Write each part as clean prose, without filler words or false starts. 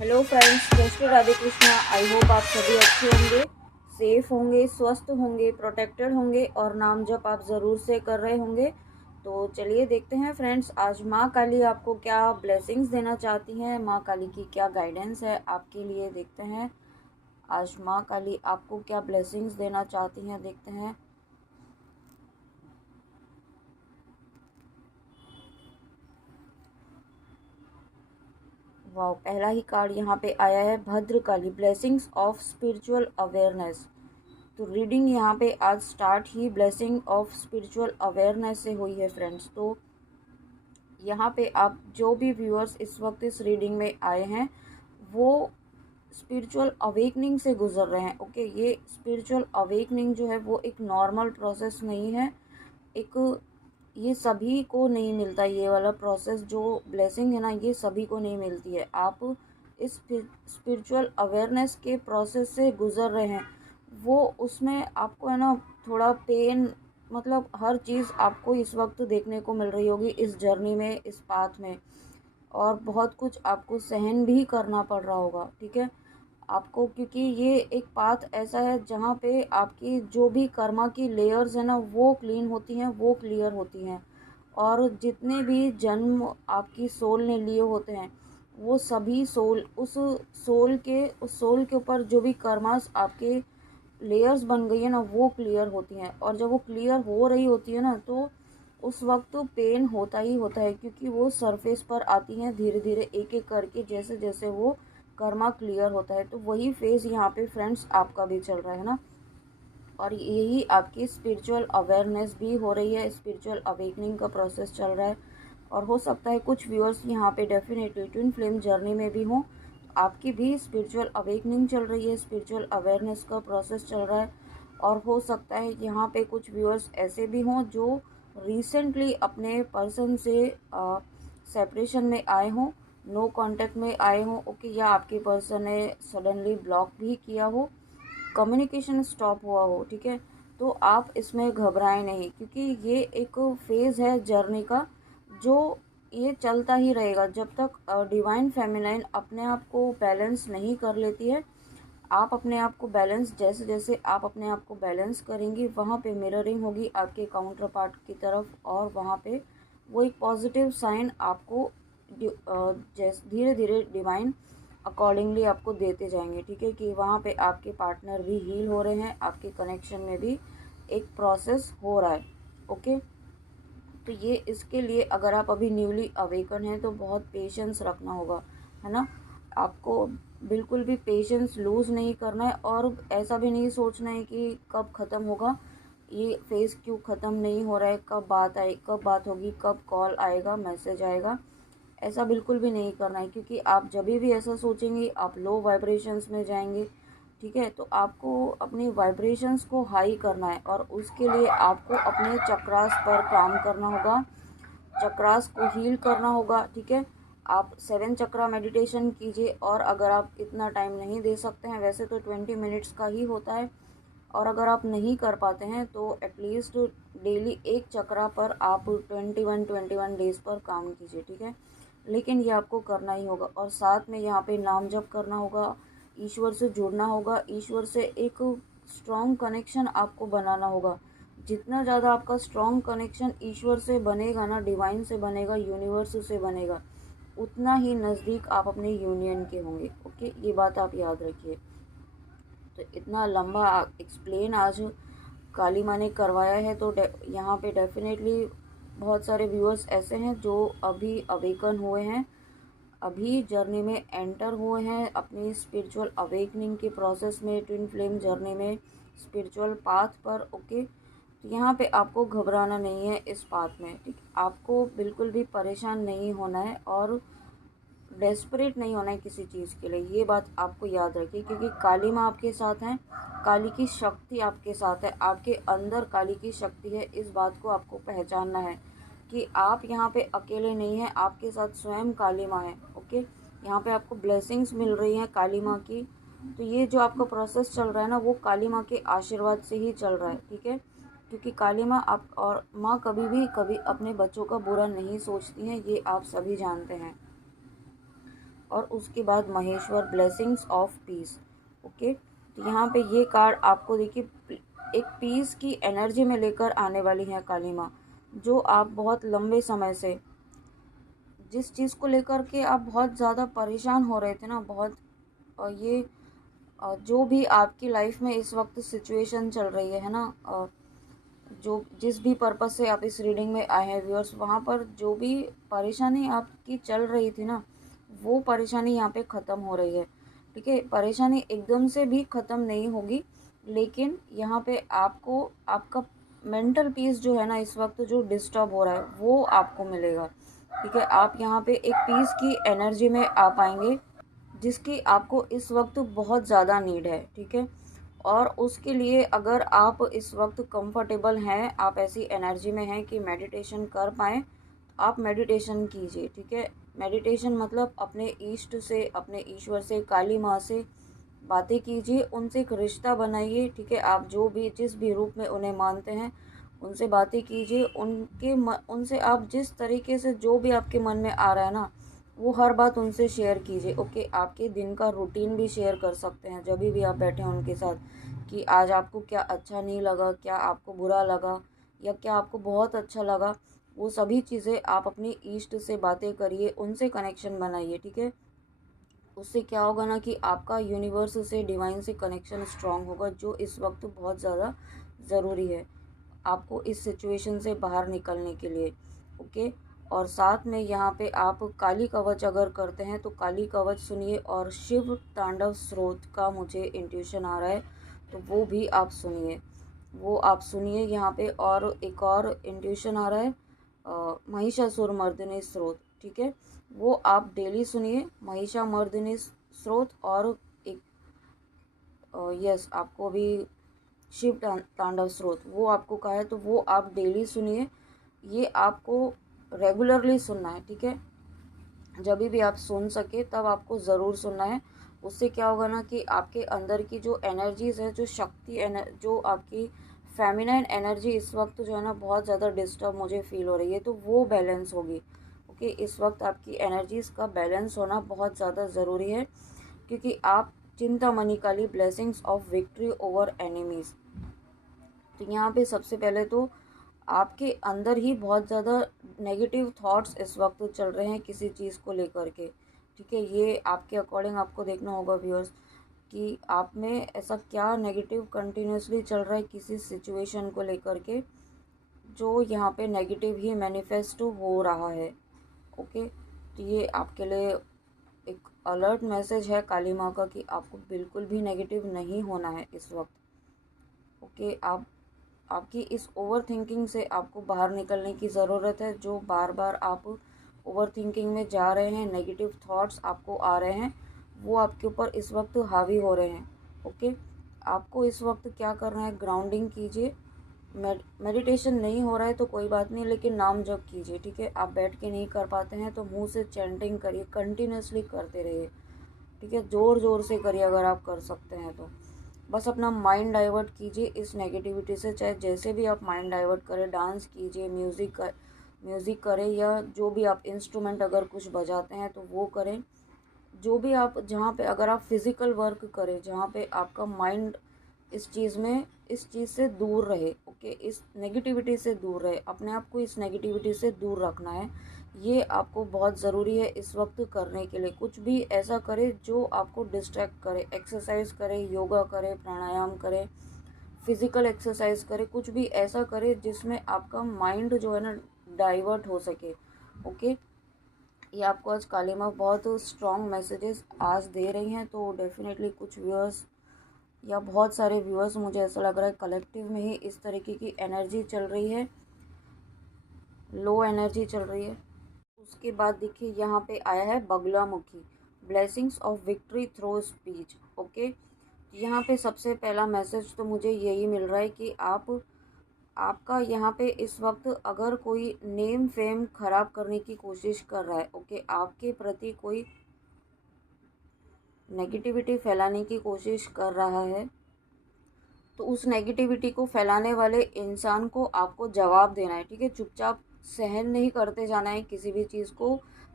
Hello friends, जय Radhe Krishna. I hope आप सभी अच्छे होंगे, सेफ होंगे, स्वस्थ होंगे, प्रोटेक्टेड होंगे और नाम जप आप ज़रूर से कर रहे होंगे। तो चलिए देखते हैं फ्रेंड्स, आज माँ काली आपको क्या ब्लेसिंग्स देना चाहती हैं, माँ काली की क्या गाइडेंस है आपके लिए। देखते हैं आज माँ काली आपको क्या ब्लेसिंग्स देना चाहती हैं, देखते हैं। वाह, पहला ही कार्ड यहाँ पे आया है, Bhadrakali blessings of spiritual awareness. तो रीडिंग यहाँ पे आज start he blessing of spiritual awareness से हुई है फ्रेंड्स। तो यहाँ पे आप जो भी व्यूअर्स इस वक्त इस रीडिंग में आए हैं वो स्पिरिचुअल अवेकनिंग से गुजर रहे हैं। ओके, ये स्पिरिचुअल अवेकनिंग जो है वो एक नॉर्मल प्रोसेस नहीं है, एक ये सभी को नहीं मिलता। ये वाला प्रोसेस जो ब्लेसिंग है ना, ये सभी को नहीं मिलती है। आप इस स्पिरिचुअल अवेयरनेस के प्रोसेस से गुजर रहे हैं, वो उसमें आपको है ना थोड़ा पेन, मतलब हर चीज़ आपको इस वक्त देखने को मिल रही होगी इस जर्नी में, इस पाथ में, और बहुत कुछ आपको सहन भी करना पड़ रहा होगा। ठीक है आपको, क्योंकि ये एक पाथ ऐसा है जहाँ पे आपकी जो भी कर्मा की लेयर्स है ना वो क्लीन होती हैं, वो क्लियर होती हैं, और जितने भी जन्म आपकी सोल ने लिए होते हैं वो सभी सोल उस सोल के ऊपर जो भी कर्मास आपके लेयर्स बन गई है ना वो क्लियर होती हैं। और जब वो क्लियर हो रही होती है ना तो उस वक्त तो पेन होता ही होता है, क्योंकि वो सरफेस पर आती हैं धीरे धीरे एक एक करके, जैसे जैसे वो कर्मा क्लियर होता है। तो वही फेज़ यहाँ पे फ्रेंड्स आपका भी चल रहा है ना, और यही आपकी स्पिरिचुअल अवेयरनेस भी हो रही है, स्पिरिचुअल अवेकनिंग का प्रोसेस चल रहा है। और हो सकता है कुछ व्यूअर्स यहाँ पे डेफिनेटली ट्विन फ्लेम जर्नी में भी हों, आपकी भी स्पिरिचुअल अवेकनिंग चल रही है, स्पिरिचुअल अवेयरनेस का प्रोसेस चल रहा है। और हो सकता है यहाँ पे कुछ व्यूअर्स ऐसे भी हों जो रिसेंटली अपने पर्सन से सेपरेशन में आए हों, नो कांटेक्ट में आए हों। ओके, या आपके पर्सन ने सडनली ब्लॉक भी किया हो, कम्युनिकेशन स्टॉप हुआ हो। ठीक है, तो आप इसमें घबराएं नहीं, क्योंकि ये एक फेज़ है जर्नी का जो ये चलता ही रहेगा जब तक डिवाइन फेमिनाइन अपने आप को बैलेंस नहीं कर लेती है। आप अपने आप को बैलेंस, जैसे जैसे आप अपने आप को बैलेंस करेंगी वहाँ पे मिररिंग होगी आपके काउंटर पार्ट की तरफ, और वहाँ पे वो एक पॉजिटिव साइन आपको जैसे धीरे धीरे डिवाइन अकॉर्डिंगली आपको देते जाएंगे। ठीक है, कि वहाँ पे आपके पार्टनर भी हील हो रहे हैं, आपके कनेक्शन में भी एक प्रोसेस हो रहा है। ओके, तो ये इसके लिए अगर आप अभी न्यूली अवेकन हैं तो बहुत पेशेंस रखना होगा, है ना। आपको बिल्कुल भी पेशेंस लूज़ नहीं करना है, और ऐसा भी नहीं सोचना है कि कब ख़त्म होगा ये फेज़, क्यों ख़त्म नहीं हो रहा है, कब बात होगी, कब कॉल आएगा, मैसेज आएगा। ऐसा बिल्कुल भी नहीं करना है, क्योंकि आप जब भी ऐसा सोचेंगे आप लो वाइब्रेशंस में जाएंगे। ठीक है, तो आपको अपनी वाइब्रेशंस को हाई करना है, और उसके लिए आपको अपने चक्रास पर काम करना होगा, चक्रास को हील करना होगा। ठीक है, आप 7 चक्रा मेडिटेशन कीजिए, और अगर आप इतना टाइम नहीं दे सकते हैं, वैसे तो 20 मिनट्स का ही होता है, और अगर आप नहीं कर पाते हैं तो एटलीस्ट डेली एक चक्रा पर आप 21 डेज पर काम कीजिए। ठीक है, लेकिन ये आपको करना ही होगा, और साथ में यहाँ पे नाम जप करना होगा, ईश्वर से जुड़ना होगा, ईश्वर से एक स्ट्रॉन्ग कनेक्शन आपको बनाना होगा। जितना ज़्यादा आपका स्ट्रॉन्ग कनेक्शन ईश्वर से बनेगा ना, डिवाइन से बनेगा, यूनिवर्स से बनेगा, उतना ही नज़दीक आप अपने यूनियन के होंगे। ओके, ये बात आप याद रखिए। तो इतना लंबा एक्सप्लेन आज काली माँ ने करवाया है, तो यहाँ पे डेफिनेटली बहुत सारे व्यूअर्स ऐसे हैं जो अभी अवेकन हुए हैं, अभी जर्नी में एंटर हुए हैं अपनी स्पिरिचुअल अवेकनिंग के प्रोसेस में, ट्विन फ्लेम जर्नी में, स्पिरिचुअल पाथ पर। ओके, तो यहाँ पे आपको घबराना नहीं है इस पाथ में। ठीक, आपको बिल्कुल भी परेशान नहीं होना है, और डेस्परेट नहीं होना है किसी चीज़ के लिए, ये बात आपको याद रखिए, क्योंकि काली माँ आपके साथ हैं, काली की शक्ति आपके साथ है, आपके अंदर काली की शक्ति है। इस बात को आपको पहचानना है कि आप यहाँ पे अकेले नहीं हैं, आपके साथ स्वयं काली माँ है। ओके, यहाँ पे आपको ब्लेसिंग्स मिल रही हैं काली माँ की। तो ये जो आपका प्रोसेस चल रहा है ना वो काली माँ के आशीर्वाद से ही चल रहा है। ठीक है, क्योंकि काली माँ आप और माँ कभी अपने बच्चों का बुरा नहीं सोचती हैं, ये आप सभी जानते हैं। और उसके बाद Maheshwar blessings of peace. Okay, तो यहाँ पे ये कार्ड आपको देखिए एक पीस की एनर्जी में लेकर आने वाली है काली माँ। जो आप बहुत लंबे समय से जिस चीज़ को लेकर के आप बहुत ज़्यादा परेशान हो रहे थे ना, बहुत ये जो भी आपकी लाइफ में इस वक्त सिचुएशन चल रही है ना, जो जिस भी पर्पज़ से आप इस रीडिंग में आए हैं व्यूअर्स, वहाँ पर जो भी परेशानी आपकी चल रही थी ना, वो परेशानी यहाँ पे ख़त्म हो रही है। ठीक है, परेशानी एकदम से भी ख़त्म नहीं होगी, लेकिन यहाँ पे आपको आपका मेंटल पीस जो है ना इस वक्त जो डिस्टर्ब हो रहा है वो आपको मिलेगा। ठीक है, आप यहाँ पे एक पीस की एनर्जी में आ पाएंगे जिसकी आपको इस वक्त बहुत ज़्यादा नीड है। ठीक है, और उसके लिए अगर आप इस वक्त कंफर्टेबल हैं, आप ऐसी एनर्जी में हैं कि मेडिटेशन कर पाएँ, आप मेडिटेशन कीजिए। ठीक है, मेडिटेशन मतलब अपने इष्ट से, अपने ईश्वर से, काली माँ से बातें कीजिए, उनसे एक रिश्ता बनाइए। ठीक है, आप जो भी जिस भी रूप में उन्हें मानते हैं उनसे बातें कीजिए, उनसे आप जिस तरीके से जो भी आपके मन में आ रहा है ना वो हर बात उनसे शेयर कीजिए। ओके, आपके दिन का रूटीन भी शेयर कर सकते हैं जब भी आप बैठे हैं उनके साथ, कि आज आपको क्या अच्छा नहीं लगा, क्या आपको बुरा लगा, या क्या आपको बहुत अच्छा लगा। वो सभी चीज़ें आप अपनी ईष्ट से बातें करिए, उनसे कनेक्शन बनाइए। ठीक है, उससे क्या होगा ना कि आपका यूनिवर्स से, डिवाइन से कनेक्शन स्ट्रांग होगा, जो इस वक्त बहुत ज़्यादा ज़रूरी है आपको इस सिचुएशन से बाहर निकलने के लिए। ओके, और साथ में यहाँ पे आप काली कवच अगर करते हैं तो काली कवच सुनिए, और शिव तांडव स्रोत का मुझे इंट्यूशन आ रहा है तो वो भी आप सुनिए, वो आप सुनिए यहाँ पे। और एक और इंट्यूशन आ रहा है महिषासुर मर्दिनी स्रोत। ठीक है, वो आप डेली सुनिए, महिषामर्दिनी स्रोत। और एक यस, आपको भी शिव तांडव स्रोत वो आपको कहा है तो वो आप डेली सुनिए, ये आपको रेगुलरली सुनना है। ठीक है, जब भी आप सुन सके तब आपको ज़रूर सुनना है। उससे क्या होगा ना कि आपके अंदर की जो एनर्जीज़ है, जो जो आपकी फेमिनाइन एनर्जी इस वक्त जो है ना बहुत ज़्यादा डिस्टर्ब मुझे फील हो रही है, तो वो बैलेंस होगी। ओके, इस वक्त आपकी एनर्जीज़ का बैलेंस होना बहुत ज़्यादा ज़रूरी है, क्योंकि आप चिंतामणि काली blessings of victory over enemies. तो यहाँ पे सबसे पहले तो आपके अंदर ही बहुत ज़्यादा नेगेटिव थॉट्स इस वक्त चल रहे हैं किसी चीज़ को लेकर के। ठीक है, ये आपके अकॉर्डिंग आपको देखना होगा व्यूअर्स कि आप में ऐसा क्या नेगेटिव कंटिन्यूसली चल रहा है किसी सिचुएशन को लेकर के, जो यहाँ पे नेगेटिव ही मैनिफेस्ट हो रहा है। ओके, तो ये आपके लिए एक अलर्ट मैसेज है काली माँ का कि आपको बिल्कुल भी नेगेटिव नहीं होना है इस वक्त। ओके, आपकी इस ओवर थिंकिंग से आपको बाहर निकलने की ज़रूरत है। जो बार बार आप ओवर थिंकिंग में जा रहे हैं, नेगेटिव थॉट्स आपको आ रहे हैं, वो आपके ऊपर इस वक्त हावी हो रहे हैं। ओके, आपको इस वक्त क्या करना है, ग्राउंडिंग कीजिए। मेडिटेशन नहीं हो रहा है तो कोई बात नहीं, लेकिन नाम जप कीजिए। ठीक है, आप बैठ के नहीं कर पाते हैं तो मुंह से चैंटिंग करिए, कंटिन्यूसली करते रहिए। ठीक है, ज़ोर ज़ोर से करिए अगर आप कर सकते हैं तो। बस अपना माइंड डाइवर्ट कीजिए इस नेगेटिविटी से, चाहे जैसे भी आप माइंड डाइवर्ट करें, डांस कीजिए, म्यूज़िक करें, या जो भी आप इंस्ट्रूमेंट अगर कुछ बजाते हैं तो वो करें। जो भी आप जहाँ पे अगर आप फिज़िकल वर्क करें जहाँ पे आपका माइंड इस चीज़ से दूर रहे। ओके, इस नेगेटिविटी से दूर रहे, अपने आप को इस नेगेटिविटी से दूर रखना है। ये आपको बहुत ज़रूरी है इस वक्त करने के लिए। कुछ भी ऐसा करें जो आपको डिस्ट्रैक्ट करे, एक्सरसाइज करें, योगा करें, प्राणायाम करें, फिज़िकल एक्सरसाइज करें, कुछ भी ऐसा करें जिसमें आपका माइंड जो है ना डाइवर्ट हो सके। ओके, ये आपको आज काली माँ बहुत स्ट्रॉन्ग मैसेजेस आज दे रही हैं, तो डेफिनेटली कुछ व्यूअर्स या बहुत सारे व्यूअर्स, मुझे ऐसा लग रहा है कलेक्टिव में ही इस तरीके की एनर्जी चल रही है, लो एनर्जी चल रही है। उसके बाद देखिए यहाँ पे आया है Baglamukhi, blessings of victory through speech. Okay, यहाँ पे सबसे पहला मैसेज तो मुझे यही मिल रहा है कि आपका यहाँ पे इस वक्त अगर कोई नेम फेम खराब करने की कोशिश कर रहा है, ओके, आपके प्रति कोई नेगेटिविटी फैलाने की कोशिश कर रहा है, तो उस नेगेटिविटी को फैलाने वाले इंसान को आपको जवाब देना है। ठीक है, चुपचाप सहन नहीं करते जाना है किसी भी चीज़ को,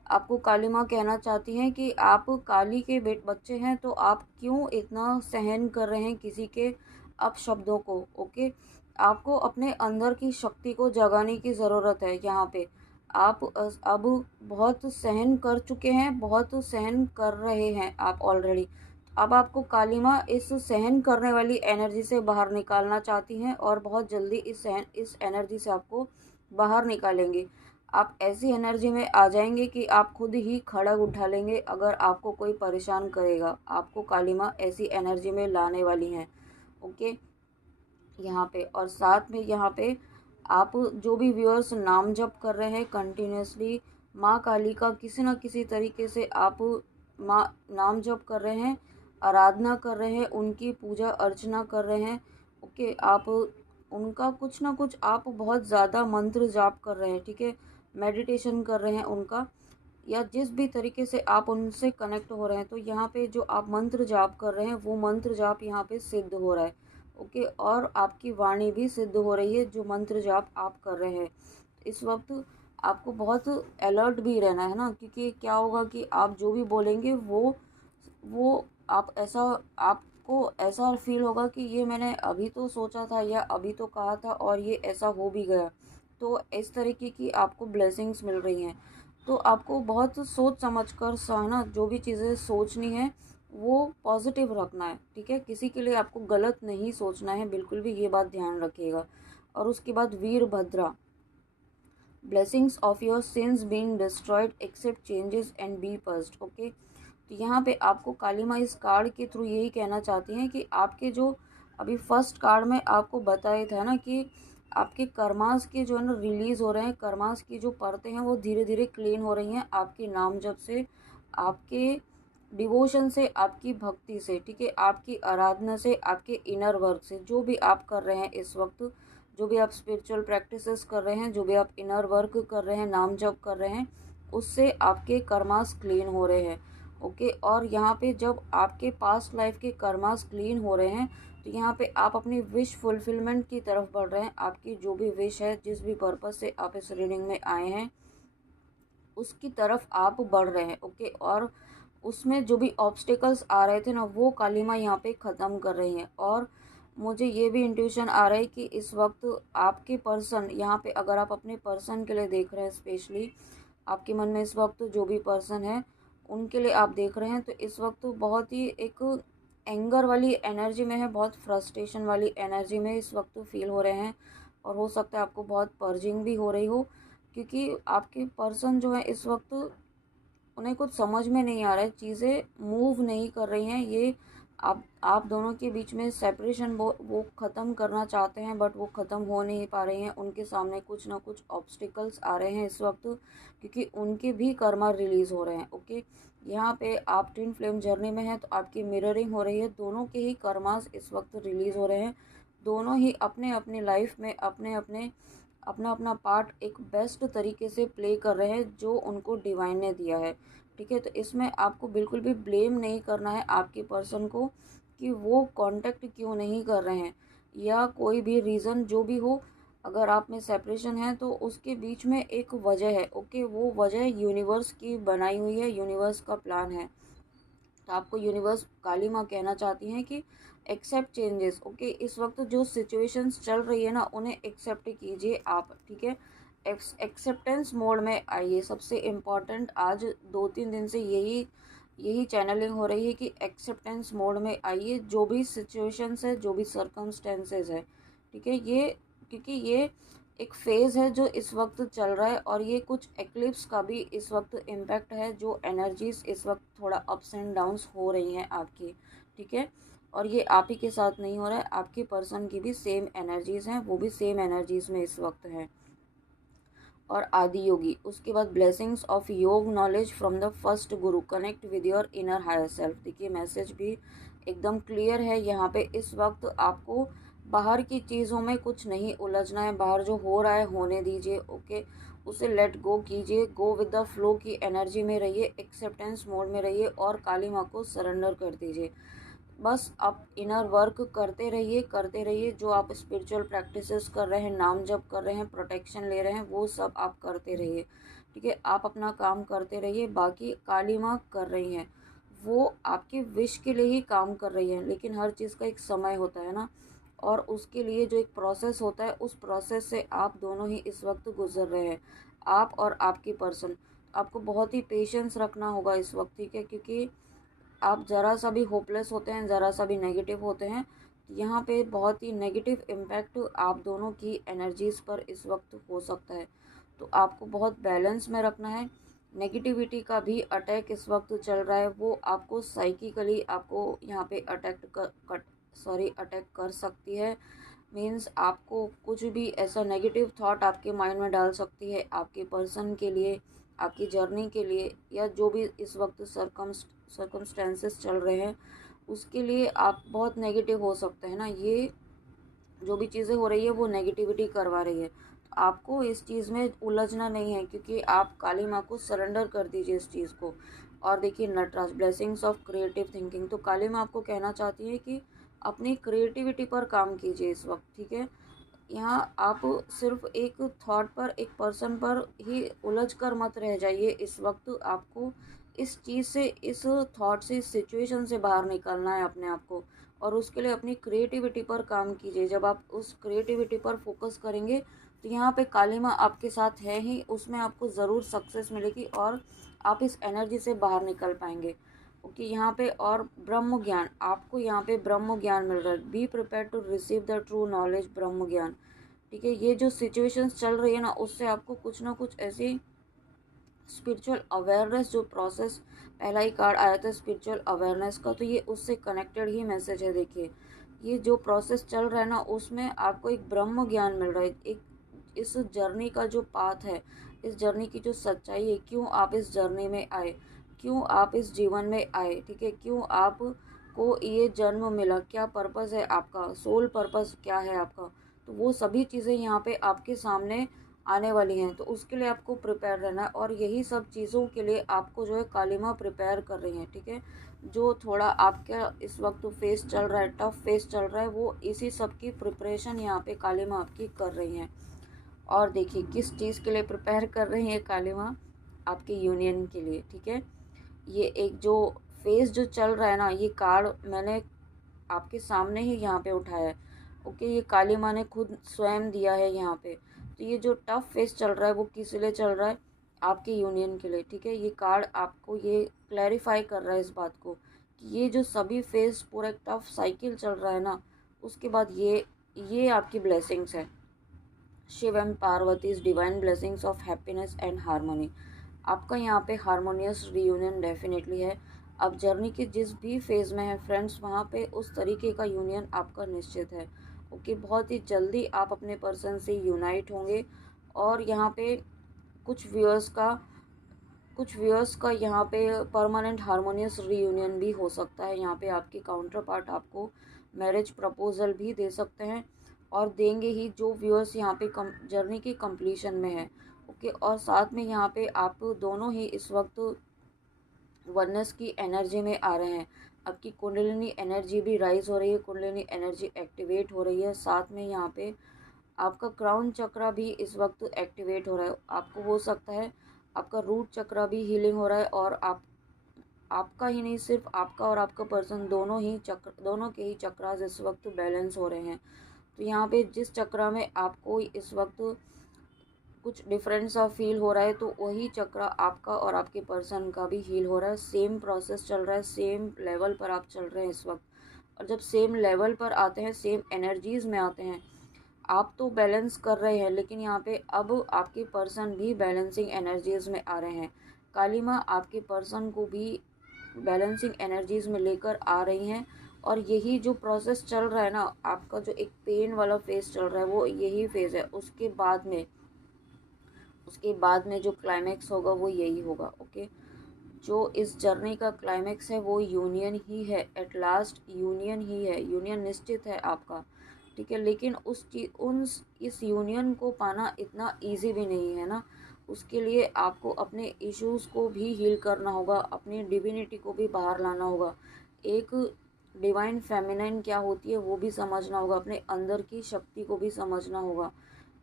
आपको काली माँ कहना चाहती हैं कि आप काली के बच्चे हैं, तो आप क्यों इतना सहन कर रहे हैं किसी के अपशब्दों को। ओके, आपको अपने अंदर की शक्ति को जगाने की ज़रूरत है। यहाँ पे आप अब बहुत सहन कर चुके हैं, बहुत सहन कर रहे हैं आप ऑलरेडी। अब आपको काली माँ इस सहन करने वाली एनर्जी से बाहर निकालना चाहती हैं, और बहुत जल्दी इस एनर्जी से आपको बाहर निकालेंगे। आप ऐसी एनर्जी में आ जाएंगे कि आप खुद ही खड़ग उठा लेंगे अगर आपको कोई परेशान करेगा। आपको काली माँ ऐसी एनर्जी में लाने वाली हैं। ओके, यहाँ पे और साथ में यहाँ पे आप जो भी व्यूअर्स नाम जप कर रहे हैं कंटिन्यूसली माँ काली का, किसी न किसी तरीके से आप माँ नाम जप कर रहे हैं, आराधना कर रहे हैं, उनकी पूजा अर्चना कर रहे हैं। ओके, आप उनका कुछ ना कुछ आप बहुत ज़्यादा मंत्र जाप कर रहे हैं, ठीक है, मेडिटेशन कर रहे हैं उनका, या जिस भी तरीके से आप उनसे कनेक्ट हो रहे हैं। तो यहाँ पे जो आप मंत्र जाप कर रहे हैं वो मंत्र जाप यहाँ पे सिद्ध हो रहा है। ओके, और आपकी वाणी भी सिद्ध हो रही है जो मंत्र जाप आप कर रहे हैं। इस वक्त आपको बहुत अलर्ट भी रहना है ना, क्योंकि क्या होगा कि आप जो भी बोलेंगे वो आप ऐसा आपको ऐसा फील होगा कि ये मैंने अभी तो सोचा था या अभी तो कहा था और ये ऐसा हो भी गया। तो इस तरीके की आपको ब्लेसिंग्स मिल रही हैं। तो आपको बहुत सोच समझ कर ना जो भी चीज़ें सोचनी है वो पॉजिटिव रखना है, ठीक है, किसी के लिए आपको गलत नहीं सोचना है, बिल्कुल भी ये बात ध्यान रखिएगा। और उसके बाद Veerabhadra, blessings of your sins being destroyed accept changes and B पस्ड। Okay, तो यहाँ पे आपको काली माँ इस कार्ड के थ्रू यही कहना चाहती हैं कि आपके जो अभी फर्स्ट कार्ड में आपको बताया था ना कि आपके कर्मास के जो है ना रिलीज़ हो रहे हैं, कर्मास की जो परतें हैं वो धीरे धीरे क्लीन हो रही हैं आपके नाम जप से, आपके डिवोशन से, आपकी भक्ति से, ठीक है, आपकी आराधना से, आपके इनर वर्क से, जो भी आप कर रहे हैं इस वक्त, जो भी आप स्पिरिचुअल प्रैक्टिसेस कर रहे हैं, जो भी आप इनर वर्क कर रहे हैं, नाम जप कर रहे हैं, उससे आपके कर्मास क्लीन हो रहे हैं। ओके, और यहाँ पे जब आपके पास्ट लाइफ के कर्मास क्लीन हो रहे हैं तो यहाँ पे आप अपनी विश फुलफिलमेंट की तरफ बढ़ रहे हैं। आपकी जो भी विश है, जिस भी पर्पज़ से आप इस रीडिंग में आए हैं, उसकी तरफ आप बढ़ रहे हैं। ओके, और उसमें जो भी ऑब्स्टिकल्स आ रहे थे ना वो काली माँ यहाँ पे ख़त्म कर रही हैं। और मुझे ये भी इंट्यूशन आ रहा है कि इस वक्त आपके पर्सन, यहाँ पे अगर आप अपने पर्सन के लिए देख रहे हैं, स्पेशली आपके मन में इस वक्त जो भी पर्सन है उनके लिए आप देख रहे हैं, तो इस वक्त बहुत ही एक एंगर वाली एनर्जी में है, बहुत फ्रस्ट्रेशन वाली एनर्जी में इस वक्त फील हो रहे हैं। और हो सकता है आपको बहुत पर्जिंग भी हो रही हो, क्योंकि आपके पर्सन जो है इस वक्त उन्हें कुछ समझ में नहीं आ रहा है, चीज़ें मूव नहीं कर रही हैं। ये आप दोनों के बीच में सेपरेशन वो ख़त्म करना चाहते हैं, बट वो ख़त्म हो नहीं पा रही हैं। उनके सामने कुछ ना कुछ ऑब्स्टिकल्स आ रहे हैं इस वक्त, क्योंकि उनके भी कर्मा रिलीज़ हो रहे हैं। ओके, यहाँ पे आप ट्विन फ्लेम जर्नी में हैं तो आपकी मिररिंग हो रही है, दोनों के ही कर्मास इस वक्त रिलीज़ हो रहे हैं। दोनों ही अपने अपने लाइफ में अपना अपना पार्ट एक बेस्ट तरीके से प्ले कर रहे हैं जो उनको डिवाइन ने दिया है, ठीक है। तो इसमें आपको बिल्कुल भी ब्लेम नहीं करना है आपके पर्सन को कि वो कांटेक्ट क्यों नहीं कर रहे हैं, या कोई भी रीज़न जो भी हो। अगर आप में सेपरेशन है तो उसके बीच में एक वजह है। ओके, वो वजह यूनिवर्स की बनाई हुई है, यूनिवर्स का प्लान है। तो आपको यूनिवर्स काली माँ कहना चाहती हैं कि एक्सेप्ट चेंजेस। ओके, इस वक्त जो सिचुएशंस चल रही है ना उन्हें एक्सेप्ट कीजिए आप, ठीक है, एक्सेप्टेंस मोड में आइए। सबसे इम्पॉर्टेंट आज 2-3 दिन से यही चैनलिंग हो रही है कि एक्सेप्टेंस मोड में आइए, जो भी सिचुएशंस है, जो भी सर्कमस्टेंसेस है, ठीक है। ये क्योंकि ये एक फ़ेज़ है जो इस वक्त चल रहा है, और ये कुछ एक्लिप्स का भी इस वक्त इम्पैक्ट है, जो एनर्जीज इस वक्त थोड़ा अप्स एंड डाउन्स हो रही हैं आपकी, ठीक है। और ये आप ही के साथ नहीं हो रहा है, आपके पर्सन की भी सेम एनर्जीज़ हैं, वो भी सेम एनर्जीज़ में इस वक्त हैं। और आदि योगी, उसके बाद ब्लेसिंग्स ऑफ योग knowledge from the first Guru, connect with your inner higher self. देखिए मैसेज भी एकदम क्लियर है यहाँ पे। इस वक्त आपको बाहर की चीज़ों में कुछ नहीं उलझना है, बाहर जो हो रहा है होने दीजिए। ओके, उसे लेट गो कीजिए, गो विद द फ्लो की एनर्जी में रहिए, एक्सेप्टेंस मोड में रहिए और काली माँ को सरेंडर कर दीजिए। बस आप इनर वर्क करते रहिए, जो आप स्पिरिचुअल प्रैक्टिसेस कर रहे हैं, नाम जप कर रहे हैं, प्रोटेक्शन ले रहे हैं, वो सब आप करते रहिए, ठीक है, आप अपना काम करते रहिए, बाकी काली माँ कर रही हैं, वो आपके विश के लिए ही काम कर रही है, लेकिन हर चीज़ का एक समय होता है ना, और उसके लिए जो एक प्रोसेस होता है, उस प्रोसेस से आप दोनों ही इस वक्त गुजर रहे हैं, आप और आपकी पर्सन। आपको बहुत ही पेशेंस रखना होगा इस वक्त, ठीक है, क्योंकि आप ज़रा सा भी होपलेस होते हैं, ज़रा सा भी नेगेटिव होते हैं, यहाँ पे बहुत ही नेगेटिव इम्पैक्ट आप दोनों की एनर्जीज़ पर इस वक्त हो सकता है। तो आपको बहुत बैलेंस में रखना है। नेगेटिविटी का भी अटैक इस वक्त चल रहा है, वो आपको साइकिकली आपको यहाँ पे अटैक कर सकती है। मीन्स आपको कुछ भी ऐसा नेगेटिव थॉट आपके माइंड में डाल सकती है, आपके पर्सन के लिए, आपकी जर्नी के लिए, या जो भी इस वक्त सर्कमस्टेंसेस चल रहे हैं उसके लिए आप बहुत नेगेटिव हो सकते हैं ना। ये जो भी चीज़ें हो रही है वो नेगेटिविटी करवा रही है, तो आपको इस चीज़ में उलझना नहीं है, क्योंकि आप काली माँ को सरेंडर कर दीजिए इस चीज़ को। और देखिए Nataraj, blessings of creative thinking, तो काली माँ आपको कहना चाहती है कि अपनी क्रिएटिविटी पर काम कीजिए इस वक्त, ठीक है। यहाँ आप सिर्फ एक थॉट पर, एक पर्सन पर ही उलझ कर मत रह जाइए इस वक्त। आपको इस चीज़ से, इस थॉट से, इस सिचुएशन से बाहर निकलना है अपने आप को, और उसके लिए अपनी क्रिएटिविटी पर काम कीजिए। जब आप उस क्रिएटिविटी पर फोकस करेंगे तो यहाँ पे काली माँ आपके साथ है ही, उसमें आपको ज़रूर सक्सेस मिलेगी और आप इस एनर्जी से बाहर निकल पाएंगे। ओके, यहाँ पे और ब्रह्म ज्ञान, आपको यहाँ पे ब्रह्म ज्ञान मिल रहा है। Be prepare to receive the true knowledge, ब्रह्म ज्ञान, ठीक है। ये जो सिचुएशंस चल रही है ना, उससे आपको कुछ ना कुछ ऐसी स्पिरिचुअल अवेयरनेस, जो प्रोसेस, पहला ही कार्ड आया था स्पिरिचुअल अवेयरनेस का, तो ये उससे कनेक्टेड ही मैसेज है। देखिए ये जो प्रोसेस चल रहा है ना, उसमें आपको एक ब्रह्म ज्ञान मिल रहा है, एक इस जर्नी का जो पाथ है, इस जर्नी की जो सच्चाई है, क्यों आप इस जर्नी में आए, क्यों आप इस जीवन में आए, ठीक है, क्यों आप को ये जन्म मिला, क्या पर्पस है आपका, सोल पर्पस क्या है आपका, तो वो सभी चीज़ें यहाँ पे आपके सामने आने वाली हैं। तो उसके लिए आपको प्रिपेयर रहना है, और यही सब चीज़ों के लिए आपको जो है काली माँ प्रिपेयर कर रही हैं, ठीक है। जो थोड़ा आपका इस वक्त फेस चल रहा है, टफ फेस चल रहा है, वो इसी सब की प्रिपरेशन यहाँ पे काली माँ आपकी कर रही हैं। और देखिए किस चीज़ के लिए प्रिपेयर कर रही हैं काली माँ, आपके यूनियन के लिए, ठीक है। ये एक जो फेस जो चल रहा है ना, ये कार्ड मैंने आपके सामने ही यहाँ पे उठाया है। ओके, ये काली माँ ने खुद स्वयं दिया है यहाँ पे। तो ये जो टफ फेस चल रहा है वो किस लिए चल रहा है, आपके यूनियन के लिए, ठीक है। ये कार्ड आपको ये क्लैरिफाई कर रहा है इस बात को कि ये जो सभी फेस, पूरा एक टफ साइकिल चल रहा है ना, उसके बाद ये आपकी ब्लेसिंग्स है। Shiv and पार्वतीज divine blessings of happiness and harmony, आपका यहाँ पे हारमोनियस रियूनियन डेफिनेटली है। अब जर्नी के जिस भी फेज़ में है फ्रेंड्स, वहाँ पे उस तरीके का यूनियन आपका निश्चित है। ओके, बहुत ही जल्दी आप अपने पर्सन से यूनाइट होंगे, और यहाँ पे कुछ व्यूअर्स का यहाँ पे परमानेंट हारमोनियस रीयूनियन भी हो सकता है। यहाँ पे आपके काउंटर पार्ट आपको मैरिज प्रपोजल भी दे सकते हैं, और देंगे ही, जो व्यूअर्स यहाँ पे जर्नी की कंप्लीशन में है। ओके, और साथ में यहाँ पे आप दोनों ही इस वक्त वननेस की एनर्जी में आ रहे हैं। आपकी कुंडलिनी एनर्जी भी राइज हो रही है, कुंडलिनी एनर्जी एक्टिवेट हो रही है। साथ में यहाँ पे आपका क्राउन चक्रा भी इस वक्त एक्टिवेट हो रहा है। आपको हो सकता है आपका रूट चक्रा भी हीलिंग हो रहा है, और आपका ही नहीं, सिर्फ आपका और आपका पर्सन दोनों के ही चक्रास इस वक्त बैलेंस हो रहे हैं। तो यहाँ पे जिस चक्रा में आपको इस वक्त कुछ डिफरेंट सा फील हो रहा है, तो वही चक्र आपका और आपके पर्सन का भी हील हो रहा है। सेम प्रोसेस चल रहा है, सेम लेवल पर आप चल रहे हैं इस वक्त। और जब सेम लेवल पर आते हैं, सेम एनर्जीज़ में आते हैं, आप तो बैलेंस कर रहे हैं, लेकिन यहाँ पे अब आपके पर्सन भी बैलेंसिंग एनर्जीज़ में आ रहे हैं। काली माँ आपके पर्सन को भी बैलेंसिंग एनर्जीज़ में लेकर आ रही हैं। और यही जो प्रोसेस चल रहा है ना, आपका जो एक पेन वाला फेज़ चल रहा है, वो यही फेज़ है। उसके बाद में जो क्लाइमैक्स होगा वो यही होगा। ओके, जो इस जर्नी का क्लाइमैक्स है वो यूनियन ही है। एट लास्ट यूनियन ही है, यूनियन निश्चित है आपका, ठीक है। लेकिन इस यूनियन को पाना इतना इजी भी नहीं है ना। उसके लिए आपको अपने इश्यूज़ को भी हील करना होगा, अपनी डिविनिटी को भी बाहर लाना होगा, एक डिवाइन फेमिनाइन क्या होती है वो भी समझना होगा, अपने अंदर की शक्ति को भी समझना होगा।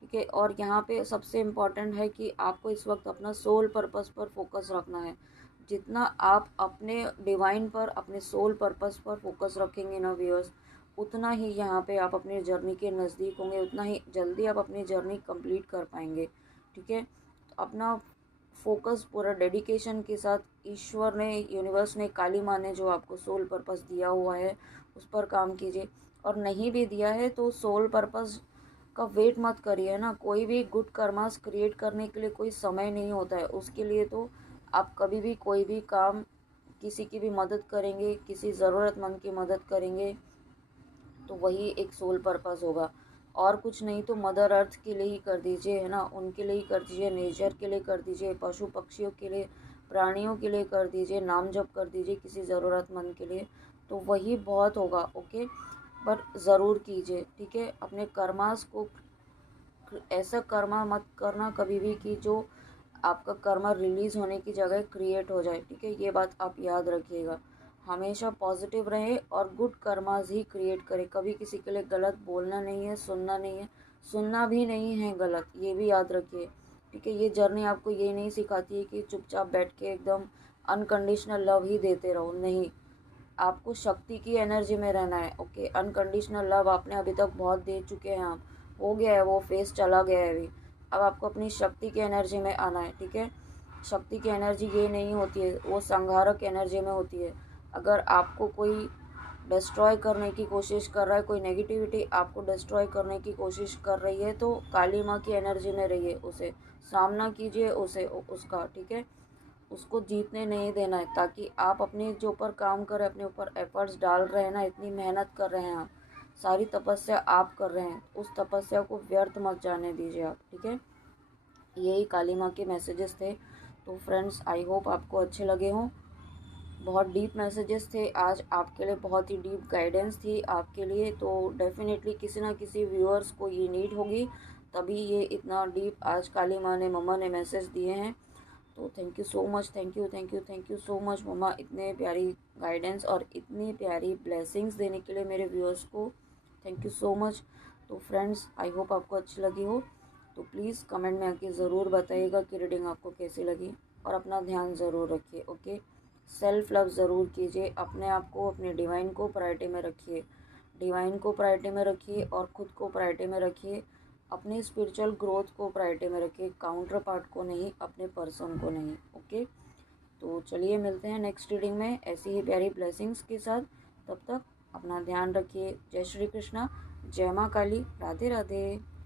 ठीक है। और यहाँ पे सबसे इम्पॉर्टेंट है कि आपको इस वक्त अपना सोल पर्पस पर फोकस रखना है। जितना आप अपने डिवाइन पर, अपने सोल पर्पस पर फोकस रखेंगे ना व्यूअर्स, उतना ही यहाँ पे आप अपनी जर्नी के नज़दीक होंगे, उतना ही जल्दी आप अपनी जर्नी कंप्लीट कर पाएंगे। ठीक है। तो अपना फोकस पूरा डेडिकेशन के साथ, ईश्वर ने, यूनिवर्स ने, काली माँ ने जो आपको सोल पर्पस दिया हुआ है उस पर काम कीजिए। और नहीं भी दिया है तो सोल पर्पस का वेट मत करिए ना। कोई भी गुड कर्मास क्रिएट करने के लिए कोई समय नहीं होता है। उसके लिए तो आप कभी भी कोई भी काम, किसी की भी मदद करेंगे, किसी ज़रूरतमंद की मदद करेंगे, तो वही एक सोल पर्पस होगा। और कुछ नहीं तो मदर अर्थ के लिए ही कर दीजिए, है ना, उनके लिए ही कर दीजिए, नेचर के लिए कर दीजिए, पशु पक्षियों के लिए, प्राणियों के लिए कर दीजिए, नाम जप कर दीजिए किसी ज़रूरतमंद के लिए, तो वही बहुत होगा। ओके। पर ज़रूर कीजिए। ठीक है। अपने कर्मास को, ऐसा कर्मा मत करना कभी भी कि जो आपका कर्मा रिलीज़ होने की जगह क्रिएट हो जाए। ठीक है। ये बात आप याद रखिएगा। हमेशा पॉजिटिव रहे और गुड कर्मास ही क्रिएट करें। कभी किसी के लिए गलत बोलना नहीं है, सुनना नहीं है, सुनना भी नहीं है गलत, ये भी याद रखिए। ठीक है। ये जर्नी आपको ये नहीं सिखाती है कि चुपचाप बैठ के एकदम अनकंडीशनल लव ही देते रहो, नहीं। आपको शक्ति की एनर्जी में रहना है। ओके। अनकंडीशनल लव आपने अभी तक बहुत दे चुके हैं आप, हो गया है, वो फेस चला गया है अभी। अब आपको अपनी शक्ति की एनर्जी में आना है। ठीक है। शक्ति की एनर्जी ये नहीं होती है, वो संहारक एनर्जी में होती है। अगर आपको कोई डिस्ट्रॉय करने की कोशिश कर रहा है, कोई नेगेटिविटी आपको डिस्ट्रॉय करने की कोशिश कर रही है, तो काली माँ की एनर्जी में रहिए, उसे सामना कीजिए, उसे उसका। ठीक है। उसको जीतने नहीं देना है, ताकि आप अपने जो ऊपर काम कर रहे हैं, अपने ऊपर एफर्ट्स डाल रहे हैं ना, इतनी मेहनत कर रहे हैं आप, सारी तपस्या आप कर रहे हैं, उस तपस्या को व्यर्थ मत जाने दीजिए आप। ठीक है। यही काली माँ के मैसेजेस थे। तो फ्रेंड्स, आई होप आपको अच्छे लगे हों। बहुत डीप मैसेजेस थे आज आपके लिए, बहुत ही डीप गाइडेंस थी आपके लिए। तो डेफिनेटली किसी ना किसी व्यूअर्स को ये नीड होगी, तभी ये इतना डीप आज काली माँ ने, मम्मा ने मैसेज दिए हैं। तो thank you so much, thank you, thank you, thank you so much मम्मा, इतने प्यारी गाइडेंस और इतनी प्यारी ब्लेसिंग्स देने के लिए मेरे व्यूअर्स को। Thank you so much. तो फ्रेंड्स, आई होप आपको अच्छी लगी हो। तो प्लीज़ कमेंट में आके ज़रूर बताइएगा कि रीडिंग आपको कैसी लगी। और अपना ध्यान ज़रूर रखिए। ओके। सेल्फ लव ज़रूर कीजिए। अपने आप को, अपने डिवाइन को प्रायोरिटी में रखिए, डिवाइन को प्रायोरिटी में रखिए और ख़ुद को प्रायोरिटी में रखिए। अपनी स्पिरिचुअल ग्रोथ को प्रायोरिटी में रखिए, काउंटर पार्ट को नहीं, अपने पर्सन को नहीं। ओके। तो चलिए मिलते हैं नेक्स्ट रीडिंग में ऐसी ही प्यारी ब्लेसिंग्स के साथ। तब तक अपना ध्यान रखिए। जय श्री कृष्णा, जय माँ काली, राधे राधे।